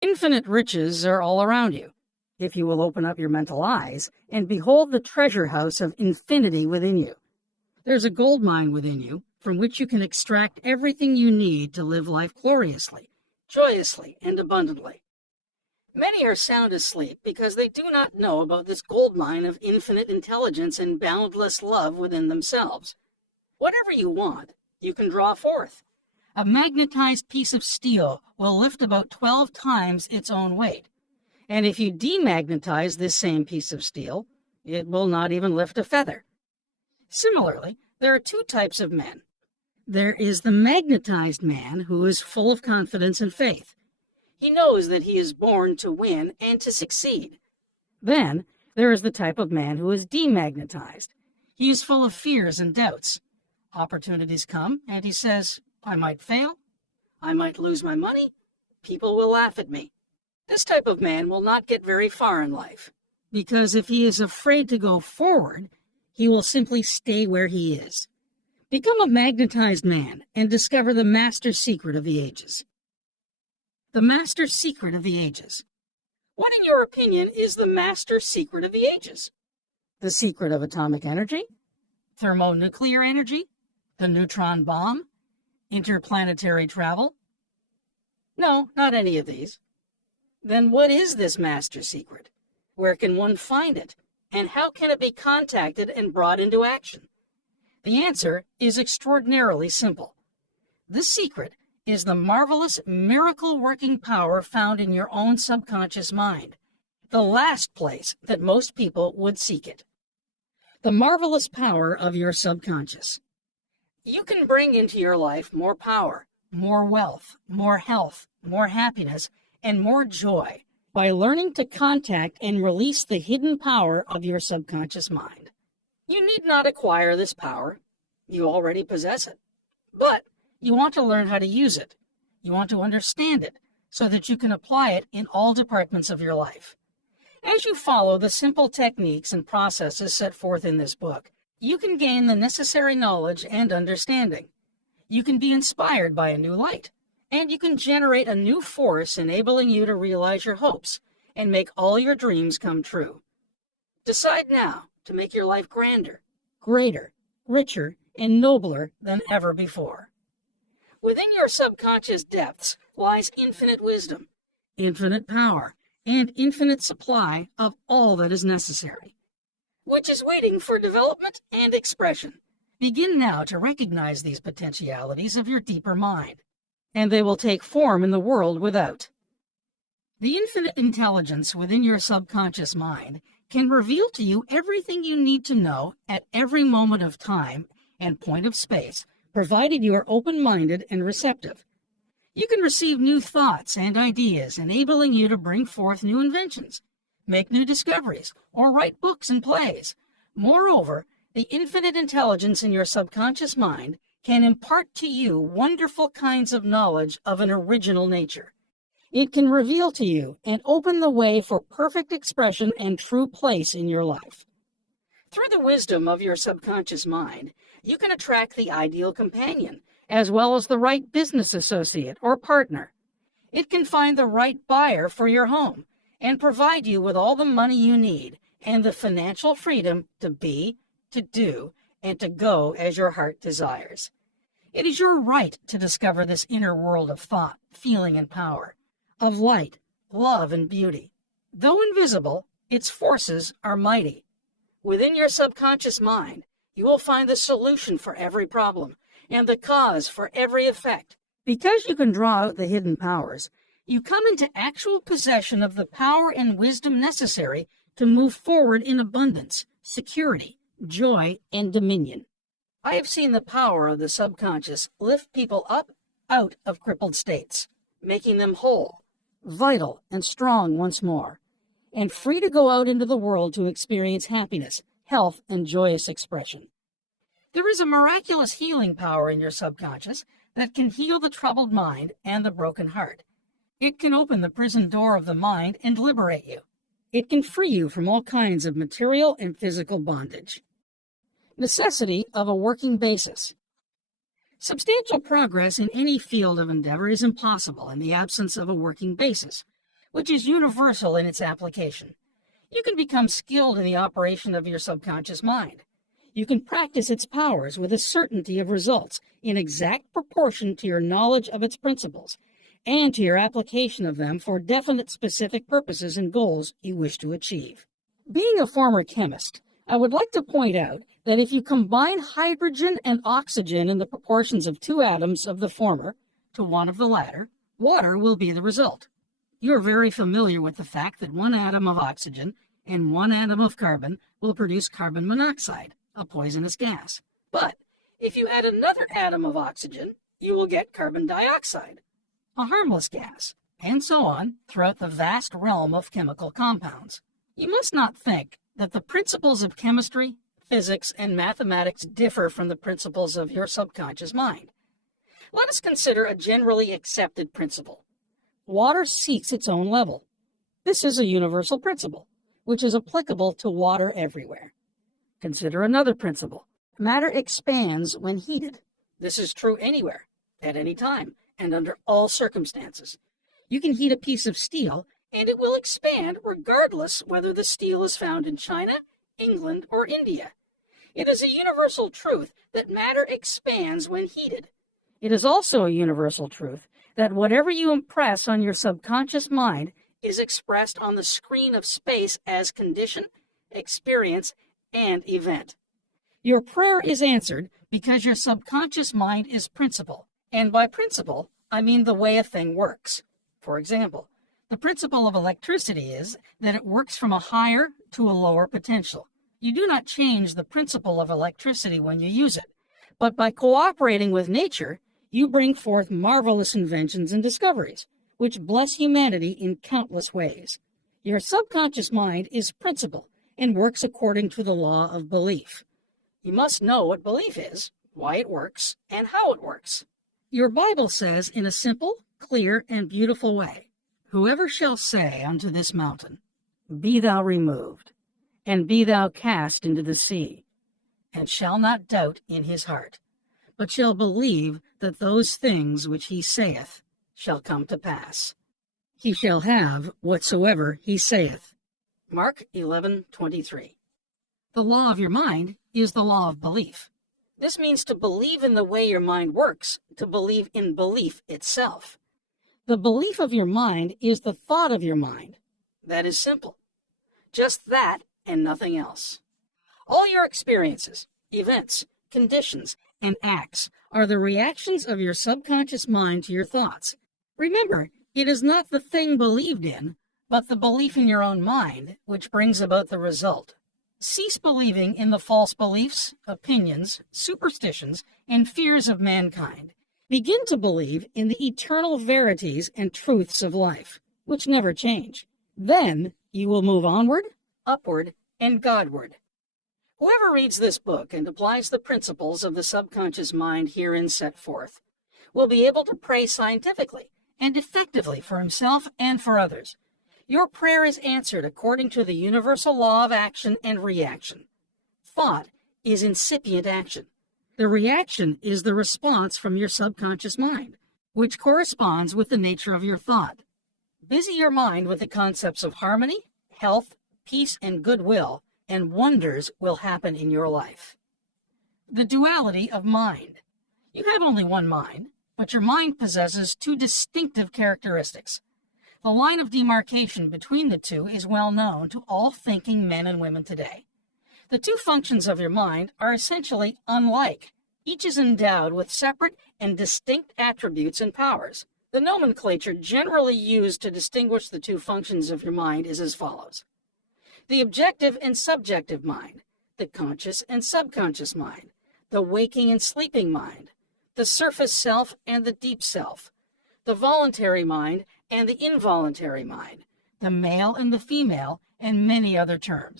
Infinite riches are all around you, if you will open up your mental eyes and behold the treasure house of infinity within you. There's a gold mine within you from which you can extract everything you need to live life gloriously, joyously, and abundantly. Many are sound asleep because they do not know about this gold mine of infinite intelligence and boundless love within themselves. Whatever you want, you can draw forth. A magnetized piece of steel will lift about 12 times its own weight. And if you demagnetize this same piece of steel, it will not even lift a feather. Similarly, there are two types of men. There is the magnetized man who is full of confidence and faith. He knows that he is born to win and to succeed. Then there is the type of man who is demagnetized. He is full of fears and doubts. Opportunities come, and he says, I might fail. I might lose my money. People will laugh at me. This type of man will not get very far in life, because if he is afraid to go forward, he will simply stay where he is. Become a magnetized man and discover the master secret of the ages. The master secret of the ages. What, in your opinion, is the master secret of the ages? The secret of atomic energy? Thermonuclear energy? The neutron bomb? Interplanetary travel? No, not any of these. Then what is this master secret? Where can one find it? And how can it be contacted and brought into action? The answer is extraordinarily simple. This secret is the marvelous miracle-working power found in your own subconscious mind, the last place that most people would seek it. The marvelous power of your subconscious. You can bring into your life more power, more wealth, more health, more happiness, and more joy by learning to contact and release the hidden power of your subconscious mind. You need not acquire this power. You already possess it. But you want to learn how to use it. You want to understand it so that you can apply it in all departments of your life. As you follow the simple techniques and processes set forth in this book, you can gain the necessary knowledge and understanding. You can be inspired by a new light, and you can generate a new force enabling you to realize your hopes and make all your dreams come true. Decide now to make your life grander, greater, richer, and nobler than ever before. Within your subconscious depths lies infinite wisdom, infinite power, and infinite supply of all that is necessary, which is waiting for development and expression. Begin now to recognize these potentialities of your deeper mind, and they will take form in the world without. The infinite intelligence within your subconscious mind can reveal to you everything you need to know at every moment of time and point of space, provided you are open-minded and receptive. You can receive new thoughts and ideas, enabling you to bring forth new inventions, make new discoveries, or write books and plays. Moreover, the infinite intelligence in your subconscious mind can impart to you wonderful kinds of knowledge of an original nature. It can reveal to you and open the way for perfect expression and true place in your life. Through the wisdom of your subconscious mind, you can attract the ideal companion, as well as the right business associate or partner. It can find the right buyer for your home and provide you with all the money you need and the financial freedom to be, to do, and to go as your heart desires. It is your right to discover this inner world of thought, feeling, and power, of light, love, and beauty. Though invisible, its forces are mighty. Within your subconscious mind, you will find the solution for every problem and the cause for every effect. Because you can draw out the hidden powers, you come into actual possession of the power and wisdom necessary to move forward in abundance, security, joy, and dominion. I have seen the power of the subconscious lift people up out of crippled states, making them whole, vital, and strong once more, and free to go out into the world to experience happiness, health, and joyous expression. There is a miraculous healing power in your subconscious that can heal the troubled mind and the broken heart. It can open the prison door of the mind and liberate you. It can free you from all kinds of material and physical bondage. Necessity of a working basis. Substantial progress in any field of endeavor is impossible in the absence of a working basis, which is universal in its application. You can become skilled in the operation of your subconscious mind. You can practice its powers with a certainty of results in exact proportion to your knowledge of its principles and to your application of them for definite specific purposes and goals you wish to achieve. Being a former chemist, I would like to point out that if you combine hydrogen and oxygen in the proportions of 2 atoms of the former to 1 of the latter, water will be the result. You are very familiar with the fact that 1 atom of oxygen and 1 atom of carbon will produce carbon monoxide, a poisonous gas. But if you add another atom of oxygen, you will get carbon dioxide, a harmless gas, and so on throughout the vast realm of chemical compounds. You must not think that the principles of chemistry, physics, and mathematics differ from the principles of your subconscious mind. Let us consider a generally accepted principle. Water seeks its own level. This is a universal principle, which is applicable to water everywhere. Consider another principle. Matter expands when heated. This is true anywhere, at any time, and under all circumstances. You can heat a piece of steel, and it will expand regardless whether the steel is found in China, England, or India. It is a universal truth that matter expands when heated. It is also a universal truth that whatever you impress on your subconscious mind is expressed on the screen of space as condition, experience, and event. Your prayer is answered because your subconscious mind is principle, and by principle, I mean the way a thing works. For example, the principle of electricity is that it works from a higher to a lower potential. You do not change the principle of electricity when you use it, but by cooperating with nature, you bring forth marvelous inventions and discoveries, which bless humanity in countless ways. Your subconscious mind is principle and works according to the law of belief. You must know what belief is, why it works, and how it works. Your Bible says in a simple, clear, and beautiful way, "Whoever shall say unto this mountain, Be thou removed, and be thou cast into the sea, and shall not doubt in his heart, but shall believe that those things which he saith shall come to pass, he shall have whatsoever he saith." Mark 11:23. The law of your mind is the law of belief. This means to believe in the way your mind works, to believe in belief itself. The belief of your mind is the thought of your mind. That is simple. Just that and nothing else. All your experiences, events, conditions, and acts are the reactions of your subconscious mind to your thoughts. Remember, it is not the thing believed in, but the belief in your own mind which brings about the result. Cease believing in the false beliefs, opinions, superstitions, and fears of mankind. Begin to believe in the eternal verities and truths of life, which never change. Then you will move onward, upward, and Godward. Whoever reads this book and applies the principles of the subconscious mind herein set forth will be able to pray scientifically and effectively for himself and for others. Your prayer is answered according to the universal law of action and reaction. Thought is incipient action. The reaction is the response from your subconscious mind, which corresponds with the nature of your thought. Busy your mind with the concepts of harmony, health, peace, and goodwill, and wonders will happen in your life. The duality of mind. You have only one mind, but your mind possesses 2 distinctive characteristics. The line of demarcation between the 2 is well known to all thinking men and women today. The 2 functions of your mind are essentially unlike. Each is endowed with separate and distinct attributes and powers. The nomenclature generally used to distinguish the 2 functions of your mind is as follows: the objective and subjective mind, the conscious and subconscious mind, the waking and sleeping mind, the surface self and the deep self, the voluntary mind and the involuntary mind, the male and the female, and many other terms.